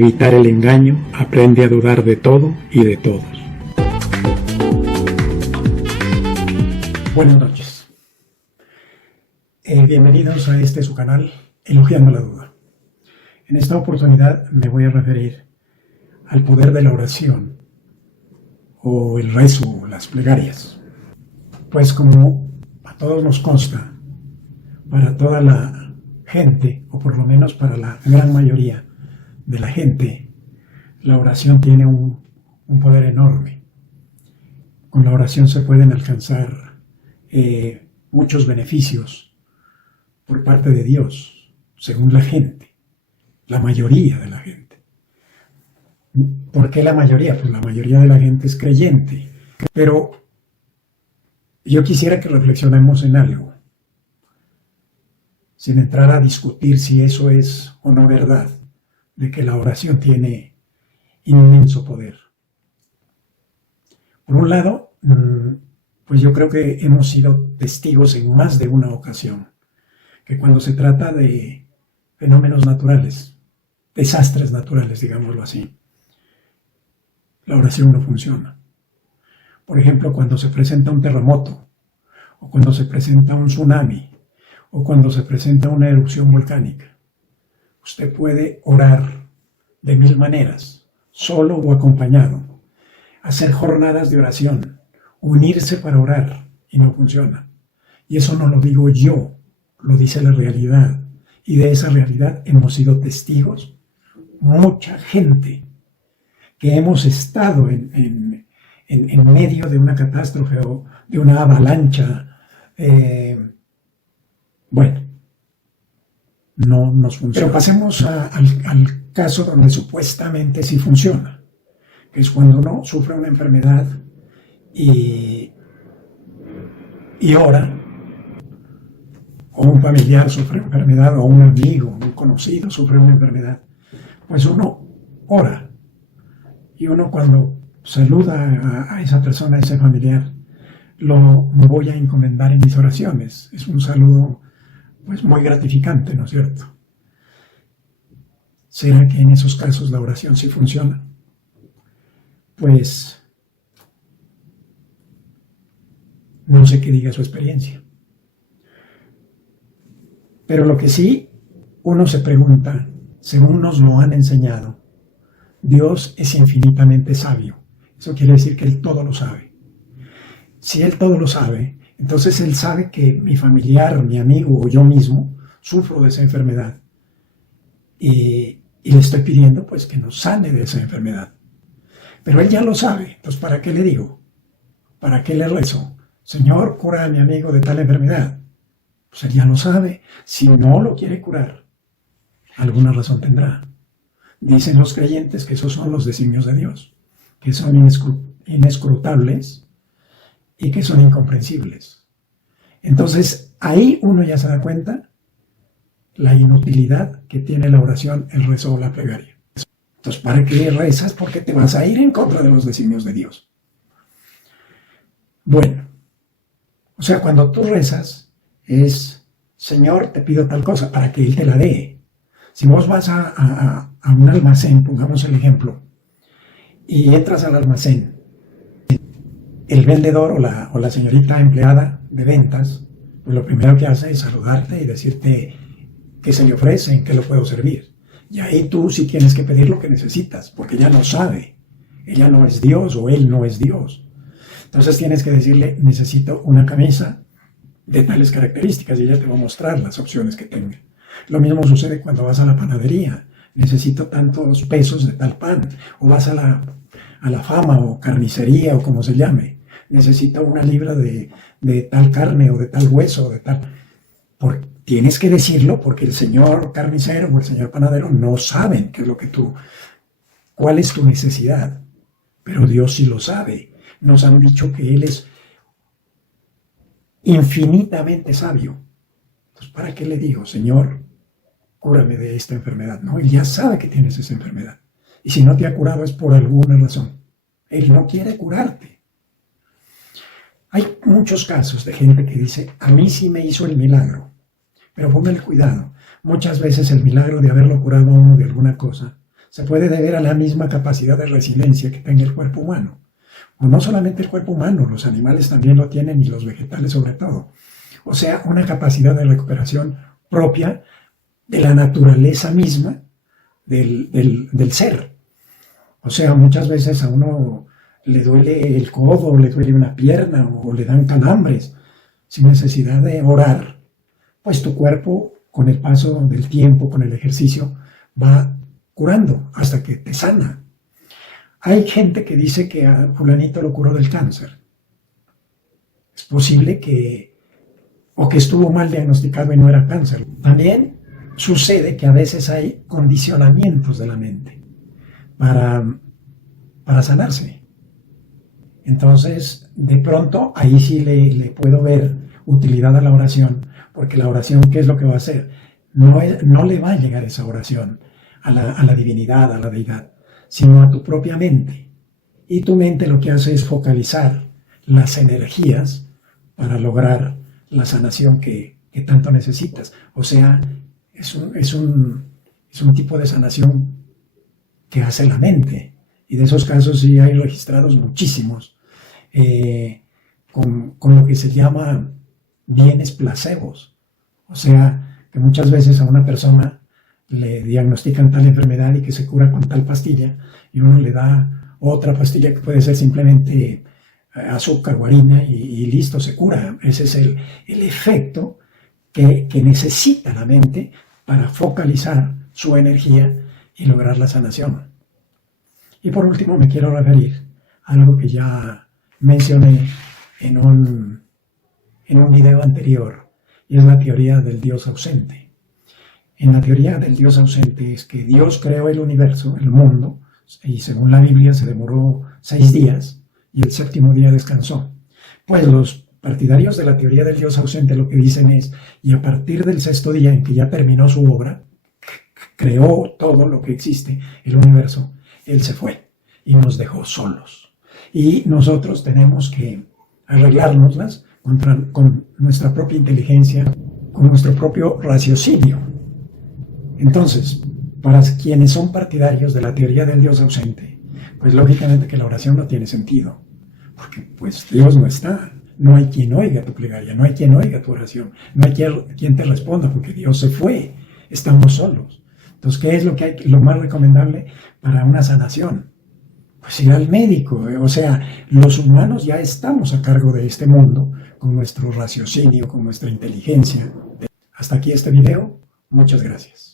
evitar el engaño, aprende a dudar de todo y de todos. Buenas noches. Bienvenidos a su canal, Elogiando la Duda. En esta oportunidad me voy a referir al poder de la oración o el rezo, las plegarias. Pues como a todos nos consta, para toda la gente, o por lo menos para la gran mayoría de la gente, la oración tiene un poder enorme. Con la oración se pueden alcanzar muchos beneficios por parte de Dios, según la gente, la mayoría de la gente. ¿Por qué la mayoría? Pues la mayoría de la gente es creyente, pero yo quisiera que reflexionemos en algo, sin entrar a discutir si eso es o no verdad, de que la oración tiene inmenso poder. Por un lado, pues yo creo que hemos sido testigos en más de una ocasión, que cuando se trata de fenómenos naturales, desastres naturales, digámoslo así, la oración no funciona. Por ejemplo, cuando se presenta un terremoto, o cuando se presenta un tsunami, o cuando se presenta una erupción volcánica, usted puede orar de mil maneras, solo o acompañado, hacer jornadas de oración, unirse para orar, y no funciona. Y eso no lo digo yo, lo dice la realidad. Y de esa realidad hemos sido testigos mucha gente que hemos estado en medio de una catástrofe o de una avalancha. Bueno, no nos funciona. Pero pasemos al caso donde supuestamente sí funciona, que es cuando uno sufre una enfermedad y ora, o un familiar sufre una enfermedad, o un amigo, un conocido sufre una enfermedad, pues uno ora, y uno cuando saluda a esa persona, a ese familiar, lo voy a encomendar en mis oraciones. Es un saludo pues muy gratificante, ¿no es cierto? ¿Será que en esos casos la oración sí funciona? Pues no sé qué diga su experiencia. Pero lo que sí uno se pregunta, según nos lo han enseñado, Dios es infinitamente sabio. Eso quiere decir que Él todo lo sabe. Si Él todo lo sabe, entonces Él sabe que mi familiar, mi amigo o yo mismo sufro de esa enfermedad. Y le estoy pidiendo pues que nos sane de esa enfermedad. Pero Él ya lo sabe, entonces ¿para qué le digo? ¿Para qué le rezo? Señor, cura a mi amigo de tal enfermedad. Pues Él ya lo sabe. Si no lo quiere curar, alguna razón tendrá. Dicen los creyentes que esos son los designios de Dios, que son inescrutables y que son incomprensibles. Entonces, ahí uno ya se da cuenta la inutilidad que tiene la oración, el rezo o la plegaria. Entonces, ¿para qué rezas? Porque te vas a ir en contra de los designios de Dios. Bueno, o sea, cuando tú rezas, es, Señor, te pido tal cosa, para que Él te la dé. Si vos vas a un almacén, pongamos el ejemplo, y entras al almacén, el vendedor o la señorita empleada de ventas, pues lo primero que hace es saludarte y decirte qué se le ofrece, en qué lo puedo servir. Y ahí tú sí tienes que pedir lo que necesitas, porque ella no sabe. Ella no es Dios o Él no es Dios. Entonces tienes que decirle, necesito una camisa de tales características, y ella te va a mostrar las opciones que tenga. Lo mismo sucede cuando vas a la panadería. Necesito tantos pesos de tal pan. O vas a la Fama o carnicería o como se llame. Necesito una libra de tal carne o de tal hueso o de tal. Tienes que decirlo porque el señor carnicero o el señor panadero no saben qué es lo que cuál es tu necesidad. Pero Dios sí lo sabe. Nos han dicho que Él es infinitamente sabio. Entonces, ¿para qué le digo, Señor, cúrame de esta enfermedad? No, Él ya sabe que tienes esa enfermedad. Y si no te ha curado es por alguna razón. Él no quiere curarte. Hay muchos casos de gente que dice, a mí sí me hizo el milagro. Pero póngale cuidado. Muchas veces el milagro de haberlo curado a uno de alguna cosa se puede deber a la misma capacidad de resiliencia que tenga el cuerpo humano. O no solamente el cuerpo humano, los animales también lo tienen y los vegetales sobre todo. O sea, una capacidad de recuperación propia de la naturaleza misma del ser. O sea, muchas veces a uno le duele el codo, le duele una pierna o le dan calambres sin necesidad de orar, pues tu cuerpo con el paso del tiempo, con el ejercicio, va curando hasta que te sana. Hay gente que dice que a fulanito lo curó del cáncer. Es posible que estuvo mal diagnosticado y no era cáncer. También sucede que a veces hay condicionamientos de la mente para sanarse. Entonces, de pronto, ahí sí le puedo ver utilidad a la oración, porque la oración, ¿qué es lo que va a hacer? No le va a llegar esa oración a la divinidad, a la deidad, sino a tu propia mente. Y tu mente lo que hace es focalizar las energías para lograr la sanación que tanto necesitas. O sea, es un tipo de sanación que hace la mente. Y de esos casos sí hay registrados muchísimos, con lo que se llama bienes placebos. O sea, que muchas veces a una persona le diagnostican tal enfermedad y que se cura con tal pastilla, y uno le da otra pastilla que puede ser simplemente azúcar o harina y listo, se cura. Ese es el efecto que necesita la mente para focalizar su energía y lograr la sanación. Y por último me quiero referir a algo que ya mencioné en un video anterior, y es la teoría del Dios ausente. En la teoría del Dios ausente es que Dios creó el universo, el mundo, y según la Biblia se demoró 6 días, y el 7º día descansó. Pues los partidarios de la teoría del Dios ausente lo que dicen es, y a partir del 6º día en que ya terminó su obra, creó todo lo que existe, el universo, Él se fue y nos dejó solos. Y nosotros tenemos que arreglárnoslas con nuestra propia inteligencia, con nuestro propio raciocinio. Entonces, para quienes son partidarios de la teoría del Dios ausente, pues lógicamente que la oración no tiene sentido, porque pues Dios no está, no hay quien oiga tu plegaria, no hay quien oiga tu oración, no hay quien te responda, porque Dios se fue, estamos solos. Entonces, ¿qué es lo más recomendable para una sanación? Pues ir al médico. O sea, los humanos ya estamos a cargo de este mundo con nuestro raciocinio, con nuestra inteligencia. Hasta aquí este video. Muchas gracias.